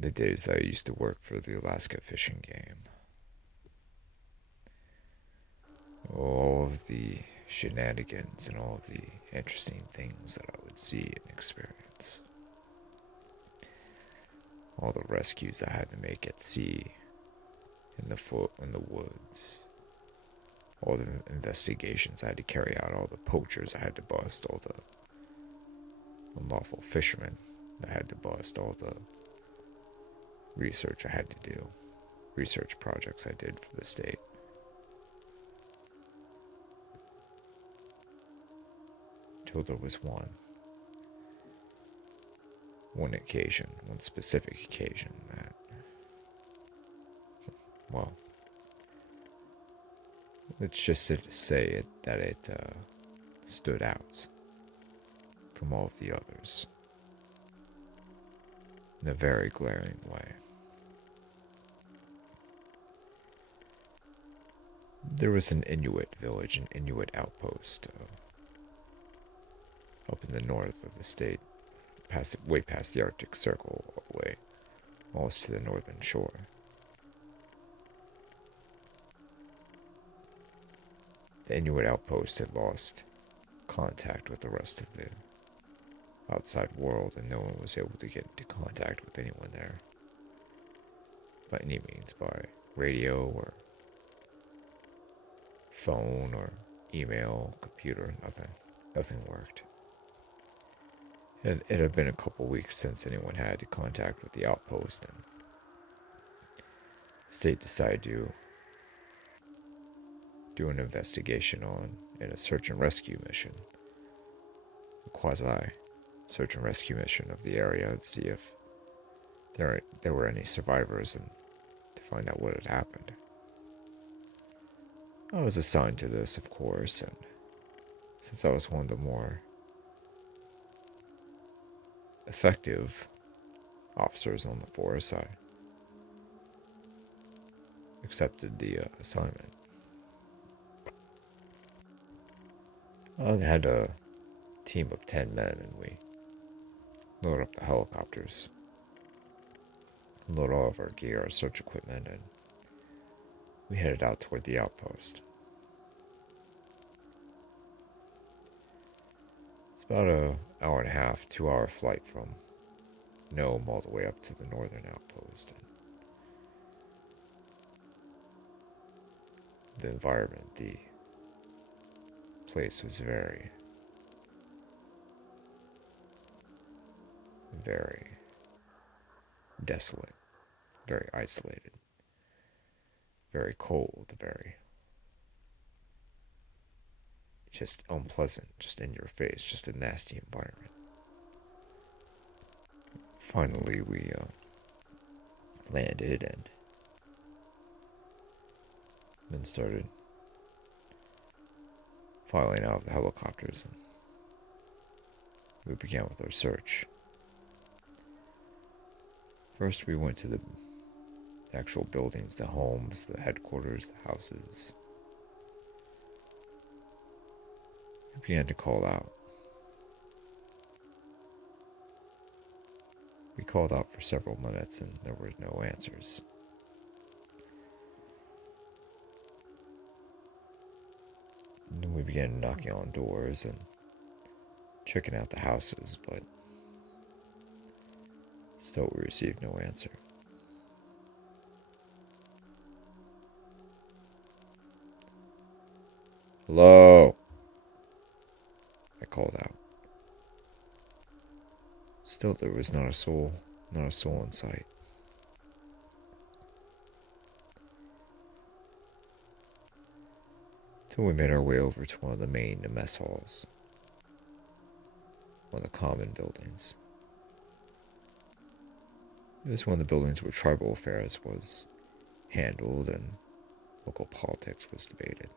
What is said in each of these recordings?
the days that I used to work for the Alaska fishing game. All of the shenanigans and all of the interesting things that I would see and experience. All the rescues I had to make at sea, in the woods. All the investigations I had to carry out, all the poachers I had to bust, all the unlawful fishermen I had to bust, all the research I had to do, research projects I did for the state. Till there was one occasion, one specific occasion that, well, let's just say that it stood out from all of the others in a very glaring way. There was an Inuit village, an Inuit outpost up in the north of the state, way past the Arctic Circle, all the way almost to the northern shore. The Inuit outpost had lost contact with the rest of the outside world, and no one was able to get into contact with anyone there by any means, by radio or phone or email, computer, nothing worked. It had been a couple weeks since anyone had contact with the outpost, and the state decided to do an investigation in a search and rescue mission, a quasi search and rescue mission of the area to see if there were any survivors and to find out what had happened. I was assigned to this, of course, and since I was one of the more effective officers on the force, I accepted the assignment. I had a team of 10 men, and we loaded up the helicopters, loaded all of our gear, our search equipment, and we headed out toward the outpost. It's about an hour and a half, 2-hour flight from Nome all the way up to the northern outpost. And the environment, the place was very, very desolate, very isolated, very cold, very just unpleasant, just in your face, just a nasty environment. Finally, we landed and then started filing out of the helicopters, and we began with our search. First, we went to the actual buildings, the homes, the headquarters, the houses. We began to call out. We called out for several minutes and there were no answers. And then we began knocking on doors and checking out the houses, but still we received no answer. Hello? I called out. Still there was not a soul in sight. Till we made our way over to one of the main mess halls, one of the common buildings. It was one of the buildings where tribal affairs was handled and local politics was debated.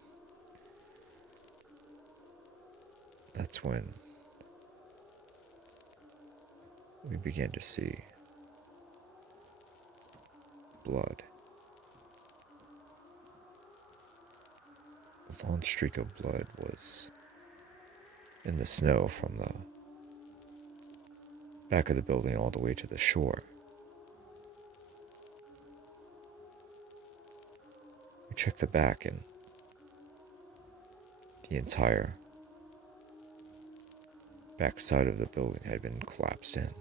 That's when we began to see blood. A long streak of blood was in the snow from the back of the building all the way to the shore. We checked the back, and the entire back side of the building had been collapsed in.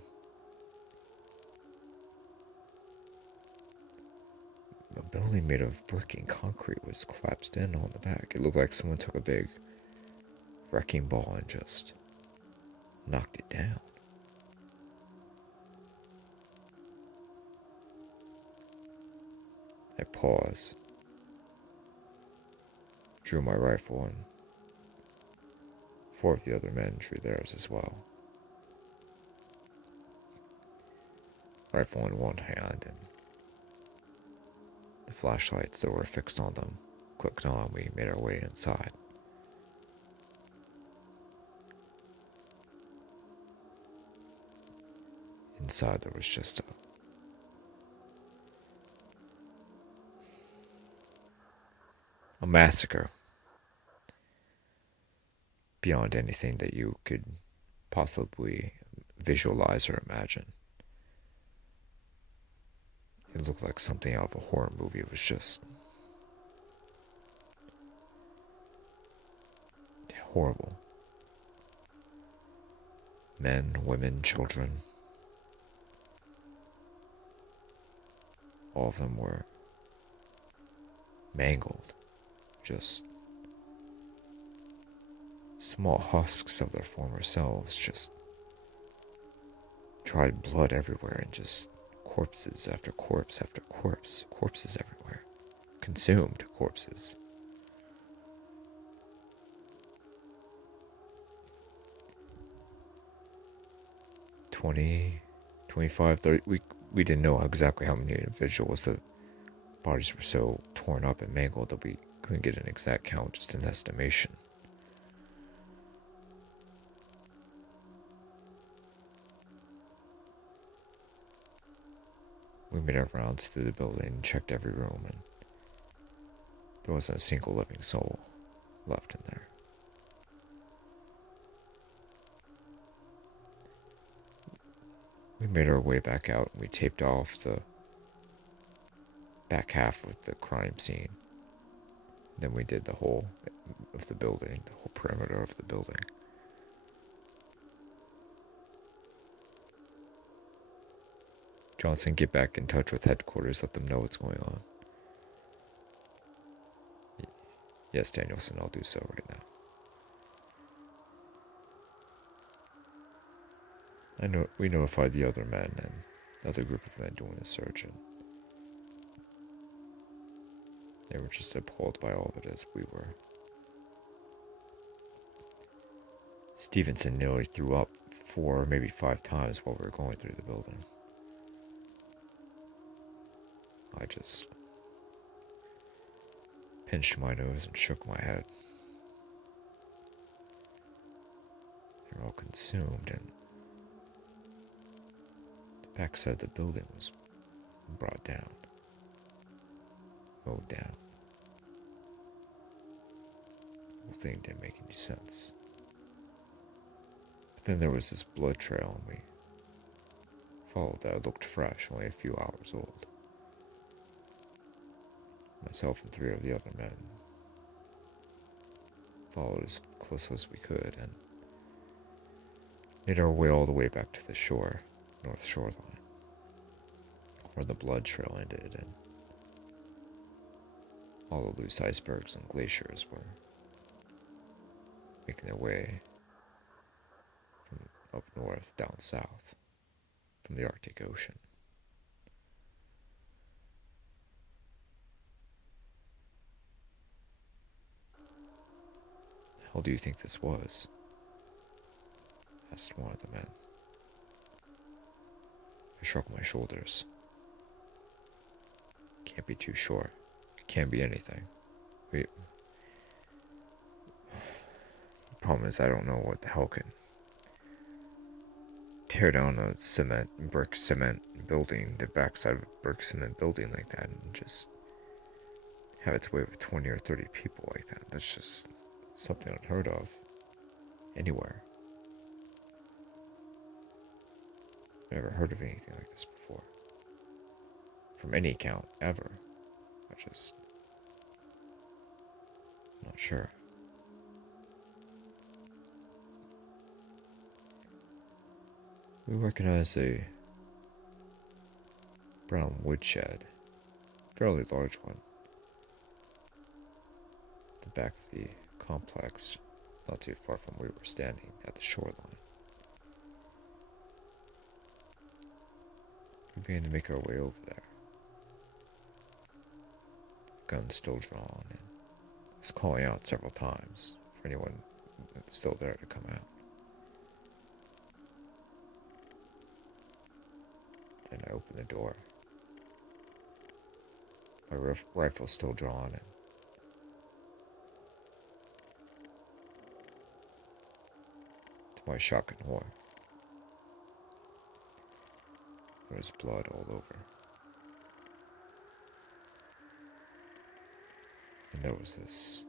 A building made of brick and concrete was collapsed in on the back. It looked like someone took a big wrecking ball and just knocked it down. I paused, drew my rifle, and 4 of the other men drew theirs as well. Rifle in one hand, and the flashlights that were fixed on them clicked on. We made our way inside. Inside there was just a massacre beyond anything that you could possibly visualize or imagine. It looked like something out of a horror movie. It was just horrible. Men, women, children, all of them were mangled, just small husks of their former selves, just dried blood everywhere, and just corpses after corpse after corpse, corpses everywhere, consumed corpses. "20, 25, 30, we didn't know exactly how many individuals. The bodies were so torn up and mangled that we couldn't get an exact count, just an estimation. We made our rounds through the building, checked every room, and there wasn't a single living soul left in there. We made our way back out, and we taped off the back half of the crime scene. Then we did the whole of the building, the whole perimeter of the building. "Johnson, get back in touch with headquarters, let them know what's going on." "Yes, Danielson, I'll do so right now." We notified the other men and the other group of men doing the search, and they were just appalled by all of it as we were. Stevenson nearly threw up 4, maybe 5 times while we were going through the building. I just pinched my nose and shook my head. They're all consumed, and the backside of the building was brought down, mowed down. The whole thing didn't make any sense. But then there was this blood trail, and we followed that. It looked fresh, only a few hours old. Myself and 3 of the other men followed as close as we could and made our way all the way back to the shore, north shoreline, where the blood trail ended and all the loose icebergs and glaciers were making their way from up north down south from the Arctic Ocean. "How do you think this was?" asked one of the men. I shrugged my shoulders. "Can't be too sure. It can't be anything. The problem is I don't know what the hell can tear down a brick cement building, the backside of a brick cement building like that, and just have its way with 20 or 30 people like that. That's just something unheard of anywhere. Never heard of anything like this before. From any account, ever. I just Not sure. We recognize a brown woodshed, fairly large one, at the back of the complex, not too far from where we were standing at the shoreline. We began to make our way over there. Gun still drawn, and was calling out several times for anyone still there to come out. Then I opened the door. My rifle still drawn, and to my shock and horror, there was blood all over. And there was this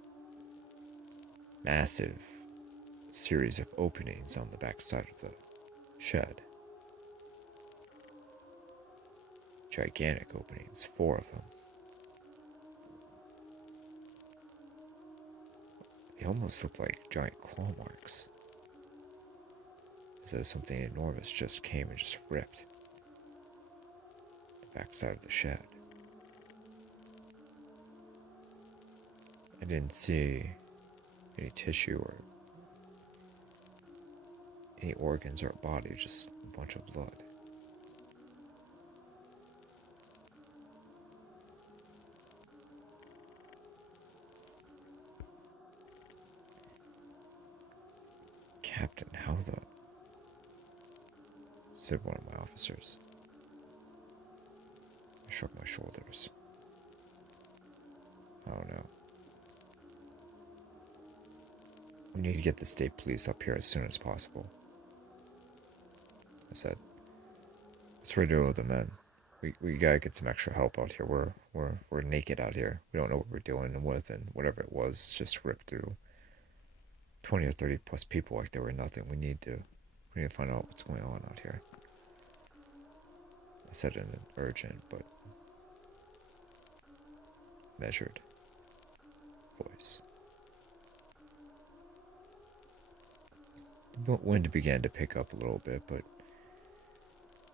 massive series of openings on the back side of the shed. Gigantic openings, 4 of them. They almost looked like giant claw marks, as though something enormous just came and just ripped the back side of the shed. I didn't see any tissue or any organs or a body, just a bunch of blood. Captain, how the... said one of my officers. I shrugged my shoulders. I don't know. We need to get the state police up here as soon as possible. I said, let's radio them in. We gotta get some extra help out here. We're naked out here. We don't know what we're dealing with, and whatever it was just ripped through 20 or 30 plus people like they were nothing. We need to find out what's going on out here. I said in an urgent but measured voice. The wind began to pick up a little bit, but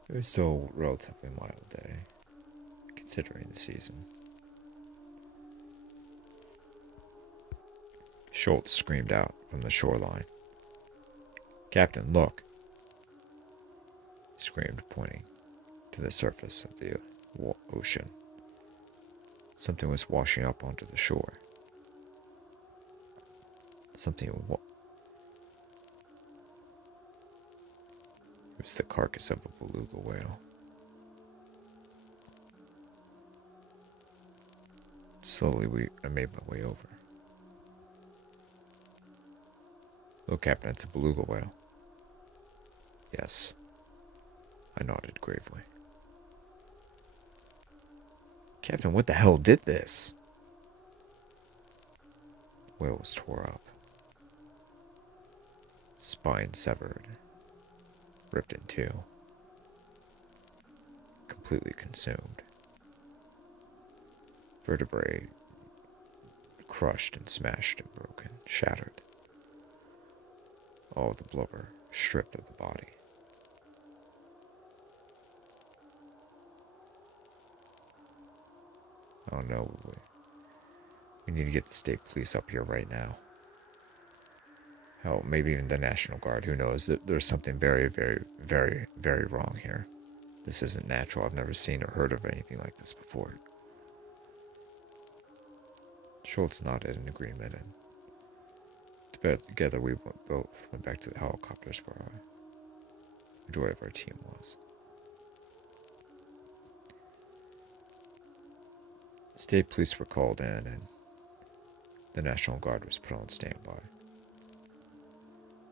it was still a relatively mild day, considering the season. Schultz screamed out from the shoreline. "Captain, look!" He screamed, pointing to the surface of the ocean. Something was washing up onto the shore. Something... It was the carcass of a beluga whale. Slowly, I made my way over. "Look, Captain, it's a beluga whale." "Yes." I nodded gravely. "Captain, what the hell did this?" The whale was tore up. Spine severed. Ripped in two. Completely consumed. Vertebrae crushed and smashed and broken, shattered. All the blubber stripped of the body. Oh no, we need to get the state police up here right now. Hell, maybe even the National Guard, who knows? There's something very, very, very, very wrong here. This isn't natural. I've never seen or heard of anything like this before. Schultz nodded in agreement, and together we both went back to the helicopters where the majority of our team was. State police were called in, and the National Guard was put on standby.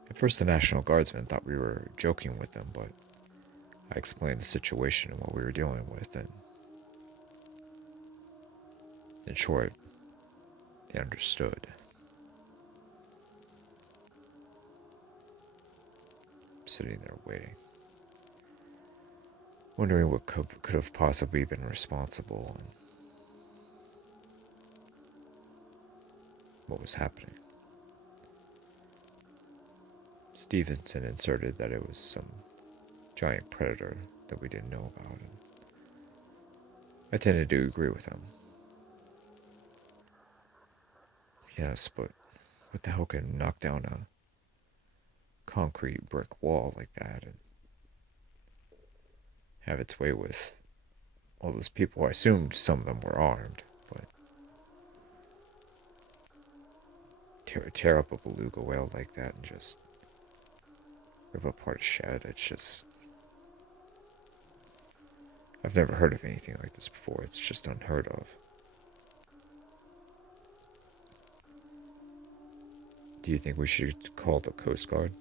At first, the National Guardsmen thought we were joking with them, but I explained the situation and what we were dealing with, and in short, they understood. I'm sitting there waiting, wondering what could have possibly been responsible. And what was happening. Stevenson inserted that it was some giant predator that we didn't know about, and I tended to agree with him. Yes, but what the hell can knock down a concrete brick wall like that and have its way with all those people? I assumed some of them were armed, but tear up a beluga whale like that and just rip apart a shed, it's just... I've never heard of anything like this before. It's just unheard of. Do you think we should call the Coast Guard?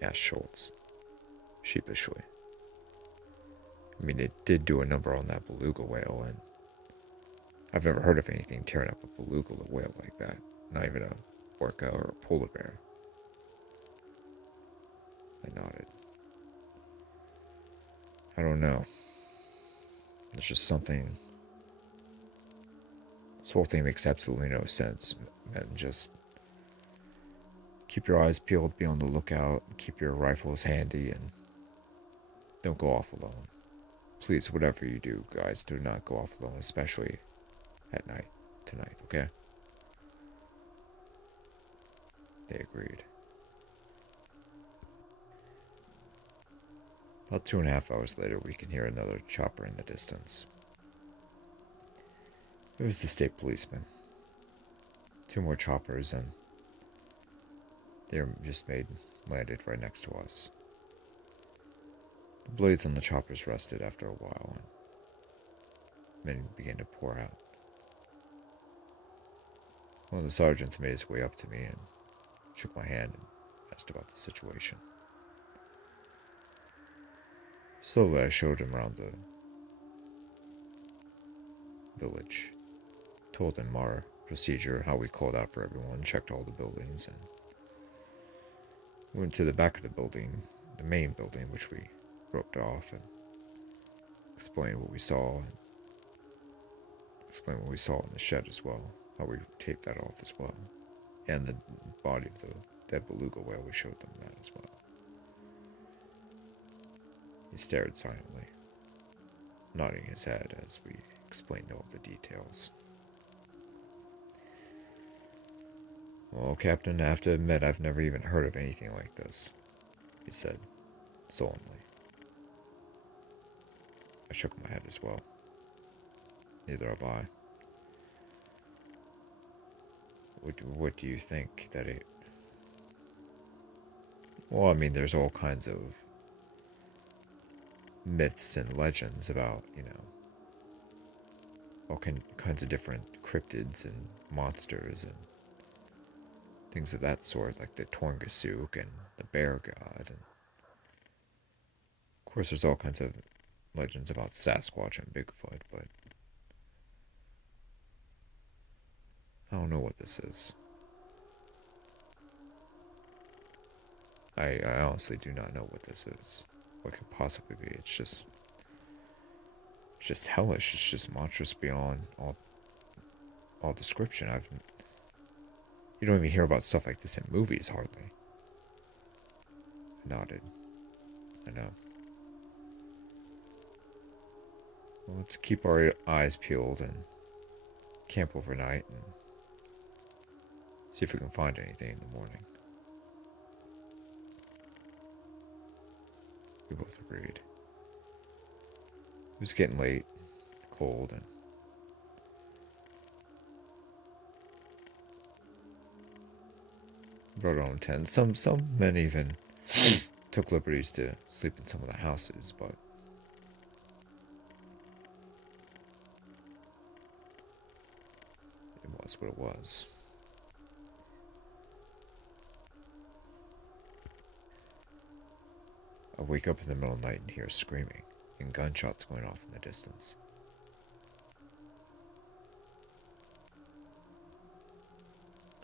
Asked Schultz, sheepishly. I mean, it did do a number on that beluga whale, and I've never heard of anything tearing up a beluga whale like that. Not even a orca or a polar bear. I nodded. I don't know. There's just something... This whole thing makes absolutely no sense. And just keep your eyes peeled, be on the lookout, keep your rifles handy, and don't go off alone. Please, whatever you do, guys, do not go off alone, especially at night, tonight, okay? They agreed. About 2.5 hours later, we can hear another chopper in the distance. It was the state policeman. 2 more choppers, and they just landed right next to us. The blades on the choppers rusted after a while, and men began to pour out. One of the sergeants made his way up to me and shook my hand and asked about the situation. Slowly, I showed him around the village, told him our procedure, how we called out for everyone, checked all the buildings, and went to the back of the building, the main building, which we roped off, and explained what we saw, and explained what we saw in the shed as well, how we taped that off as well, and the body of the dead beluga whale, we showed them that as well. He stared silently, nodding his head as we explained all the details. Well, Captain, I have to admit I've never even heard of anything like this, he said, sullenly. I shook my head as well. Neither have I. What do you think that it... Well, I mean, there's all kinds of myths and legends about, all kinds of different cryptids and monsters and things of that sort, like the Torngasuk and the Bear God. And of course, there's all kinds of legends about Sasquatch and Bigfoot, but I don't know what this is. I honestly do not know what this is. What could possibly be? It's just hellish. It's just monstrous beyond all description. You don't even hear about stuff like this in movies, hardly. I nodded. I know. Well, let's keep our eyes peeled and camp overnight and see if we can find anything in the morning. We both agreed. It was getting late, cold, and brought our own tents. Some men even took liberties to sleep in some of the houses, but it was what it was. I wake up in the middle of the night and hear screaming and gunshots going off in the distance.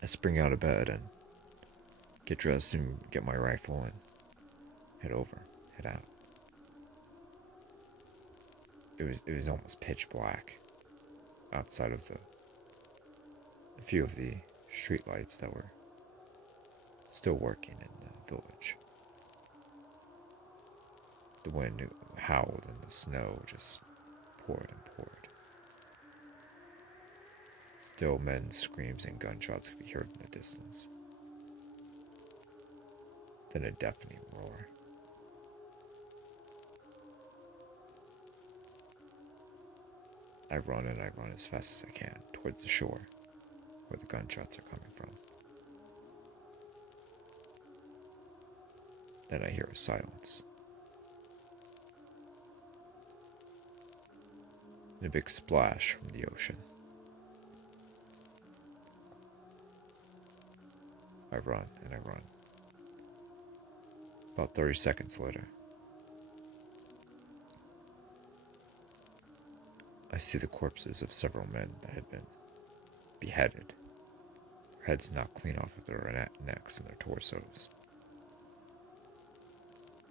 I spring out of bed and get dressed and get my rifle and head out. It was almost pitch black outside of a few of the streetlights that were still working in the village. The wind howled and the snow just poured and poured. Still, men's screams and gunshots could be heard in the distance. Then a deafening roar. I run and I run as fast as I can towards the shore, where the gunshots are coming from. Then I hear a silence. And a big splash from the ocean. I run and I run. About 30 seconds later, I see the corpses of several men that had been beheaded, their heads knocked clean off of their necks and their torsos.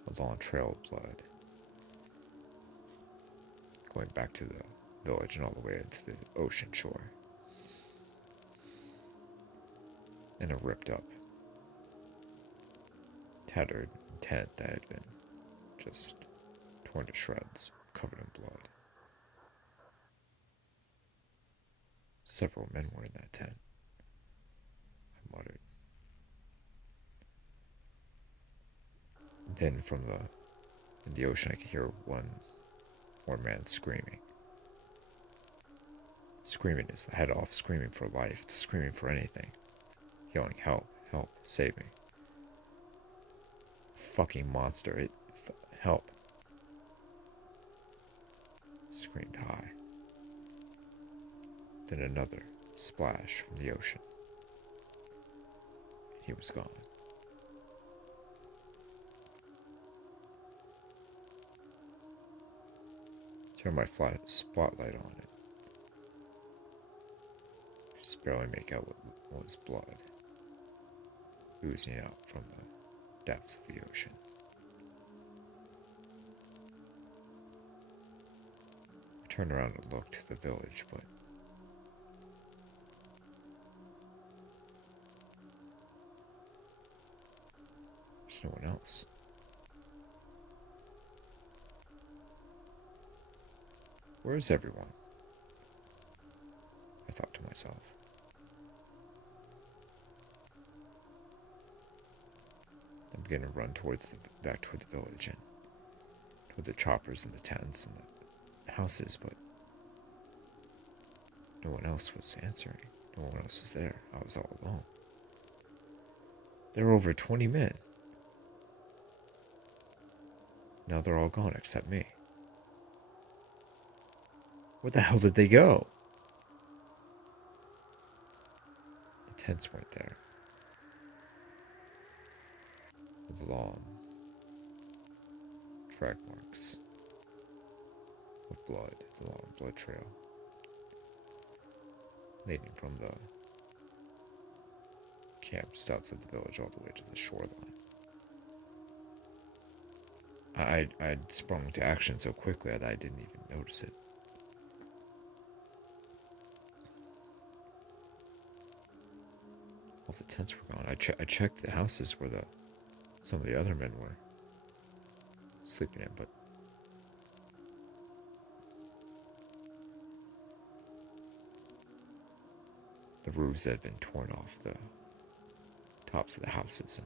A long trail of blood going back to the village and all the way into the ocean shore. And a ripped up, tattered tent that had been just torn to shreds, covered in blood. Several men were in that tent, I muttered. Then in the ocean I could hear one more man screaming. Screaming his head off, screaming for life, screaming for anything. Yelling, help, help, save me. Fucking monster, help. Screamed high. Then another splash from the ocean. He was gone. Turned my spotlight on it. Just barely make out what was blood oozing out from the depths of the ocean. I turned around and looked to the village, but there's no one else. Where is everyone? I thought to myself. I'm beginning to run back toward the village and toward the choppers and the tents and the houses, but no one else was answering. No one else was there. I was all alone. There were over 20 men. Now they're all gone except me. Where the hell did they go? The tents weren't there. The long track marks of blood, the long blood trail leading from the camp just outside the village all the way to the shoreline. I'd sprung to action so quickly that I didn't even notice it. All the tents were gone. I checked the houses where some of the other men were sleeping in, but the roofs had been torn off the tops of the houses,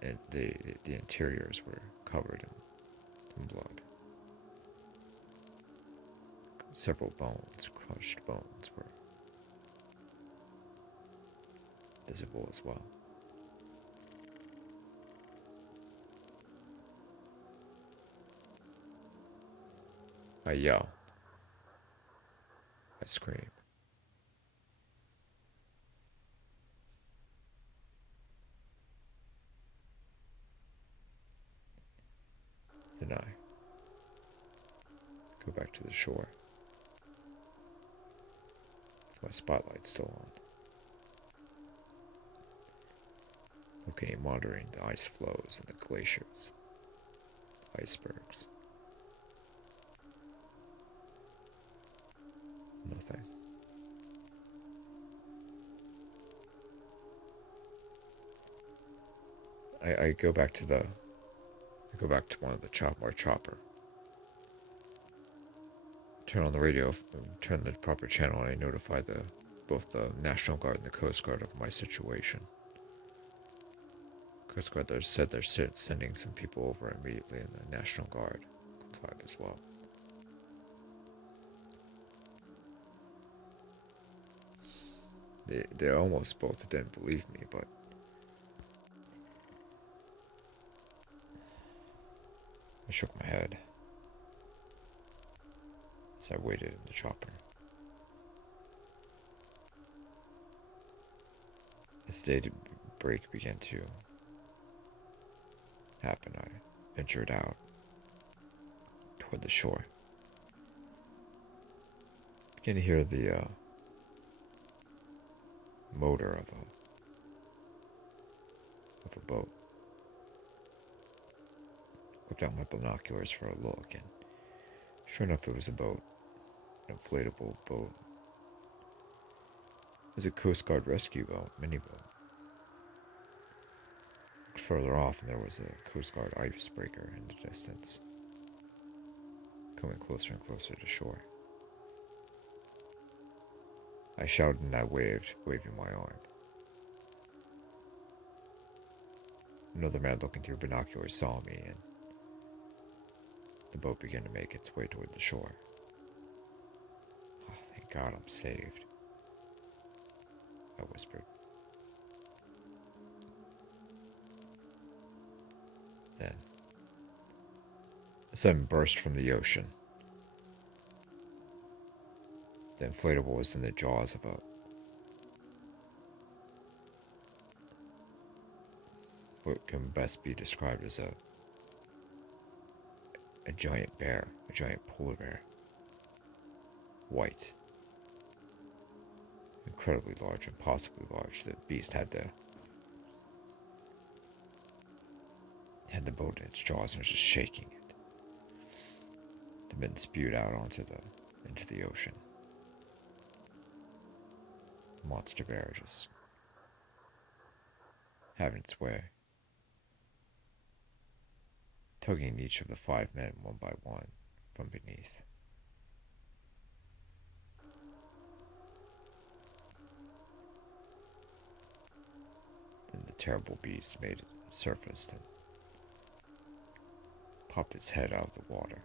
and the interiors were covered in blood. Several crushed bones were visible as well. I yell. I scream. Then I go back to the shore. With my spotlight still on. Looking and monitoring the ice flows and the glaciers, icebergs. Nothing. I go back to one of the chopper. Turn on the radio, turn the proper channel, and I notify both the National Guard and the Coast Guard of my situation. Coast Guard said they're sending some people over immediately, and the National Guard complied as well. They almost both didn't believe me, but I shook my head as I waited in the chopper. As day break began to happen, I ventured out toward the shore. Began to hear the motor of a boat. Whipped out my binoculars for a look, and sure enough, it was a boat, an inflatable boat. It was a Coast Guard rescue boat, mini boat. Looked further off, and there was a Coast Guard icebreaker in the distance, coming closer and closer to shore. I shouted and I waved, waving my arm. Another man looking through binoculars saw me, and the boat began to make its way toward the shore. Oh, thank God I'm saved, I whispered. Then, a sudden burst from the ocean. The inflatable was in the jaws of what can best be described as a giant bear, a giant polar bear. White. Incredibly large, impossibly large. The beast had the boat in its jaws and was just shaking it. The men spewed out into the ocean. The monster bear just having its way, tugging each of the 5 men one by one from beneath. Then the terrible beast made it surfaced and popped its head out of the water,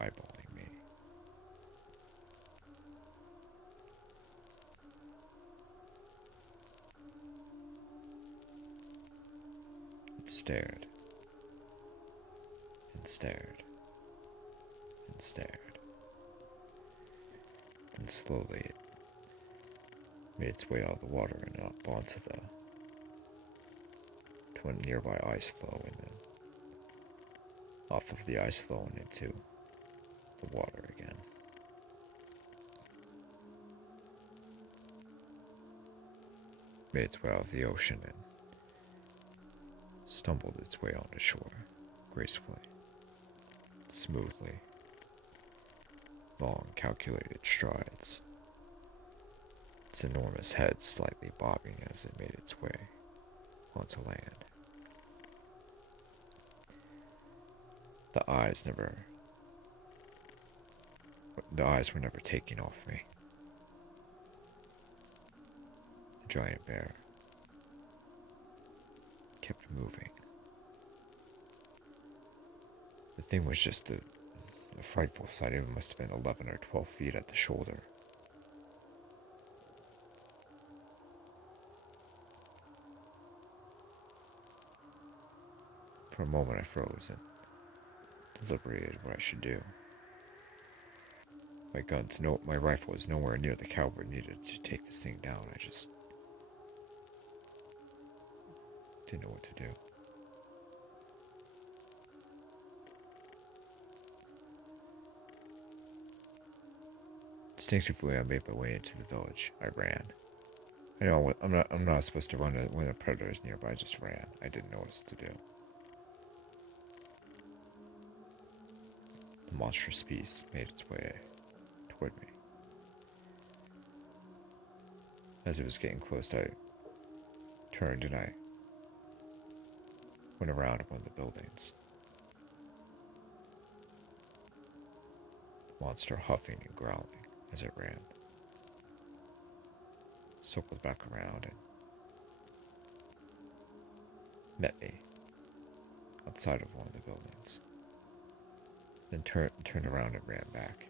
eyeballing me. It stared and stared and stared. Then slowly it made its way out of the water and up onto to a nearby ice floe, and then off of the ice floe and into the water again. Made its way out of the ocean and stumbled its way onto shore, gracefully, smoothly, long, calculated strides, its enormous head slightly bobbing as it made its way onto land. The eyes were never taking off me. The giant bear kept moving. The thing was just a frightful sight. It must have been 11 or 12 feet at the shoulder. For a moment I froze and deliberated what I should do. My rifle was nowhere near the caliber needed to take this thing down. I just didn't know what to do. Instinctively, I made my way into the village. I ran. I know I'm not supposed to run when a predator is nearby. I just ran. I didn't know what to do. The monstrous beast made its way toward me. As it was getting close, I turned and I went around one of the buildings. The monster huffing and growling as it ran. Circled back around and met me outside of one of the buildings. Then turned around and ran back.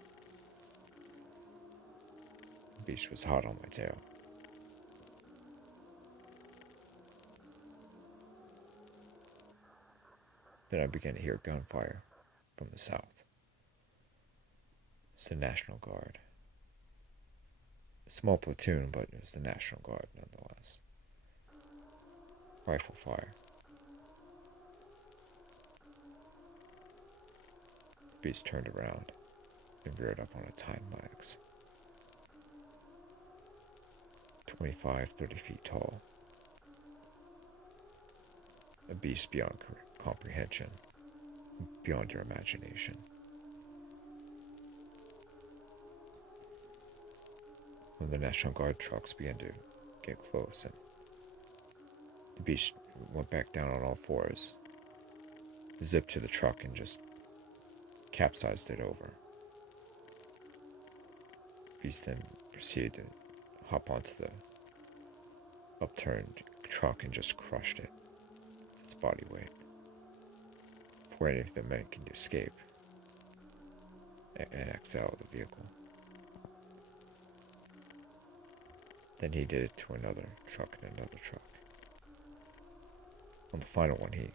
The beast was hot on my tail. Then I began to hear gunfire from the south. It's the National Guard. A small platoon, but it was the National Guard nonetheless. Rifle fire. The beast turned around and reared up on its hind legs. 25-30 feet tall. A beast beyond comprehension, beyond your imagination. When the National Guard trucks began to get close, and the beast went back down on all fours, zipped to the truck and just capsized it over. The beast then proceeded to hop onto the upturned truck and just crushed it with its body weight. Before any of the men could escape and exit out of the vehicle. Then he did it to another truck and another truck. On the final one, he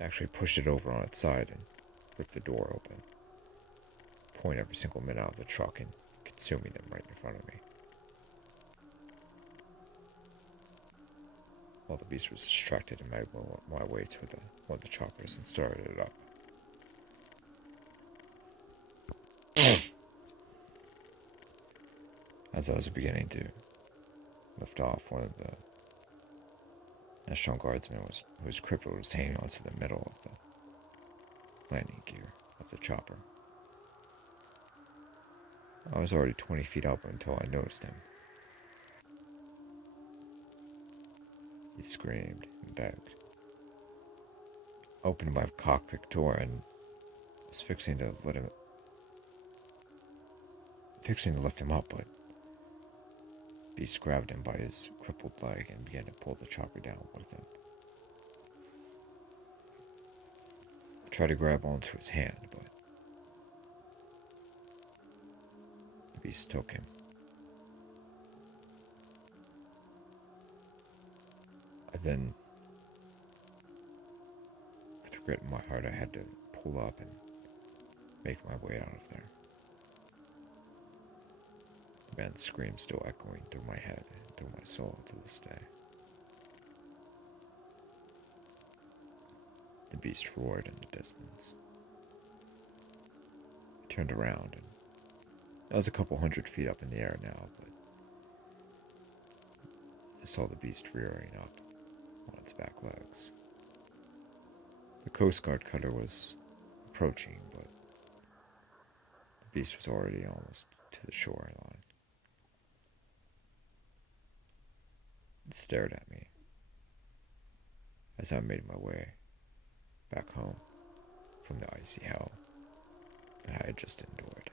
actually pushed it over on its side and ripped the door open, pulling every single man out of the truck and consuming them right in front of me. While the beast was distracted, I made my way to one of the choppers and started it up. As I was beginning to lift off, one of the National Guardsmen whose cripple was hanging onto the middle of the landing gear of the chopper. I was already 20 feet up until I noticed him. He screamed and begged. I opened my cockpit door and was fixing to lift him up, but Beast grabbed him by his crippled leg and began to pull the chopper down with him. I tried to grab onto his hand, but the beast took him. I then, with regret in my heart, I had to pull up and make my way out of there. The man's scream still echoing through my head and through my soul to this day. The beast roared in the distance. I turned around, and I was a couple 100 feet up in the air now, but I saw the beast rearing up on its back legs. The Coast Guard cutter was approaching, but the beast was already almost to the shoreline. It stared at me as I made my way back home from the icy hell that I had just endured.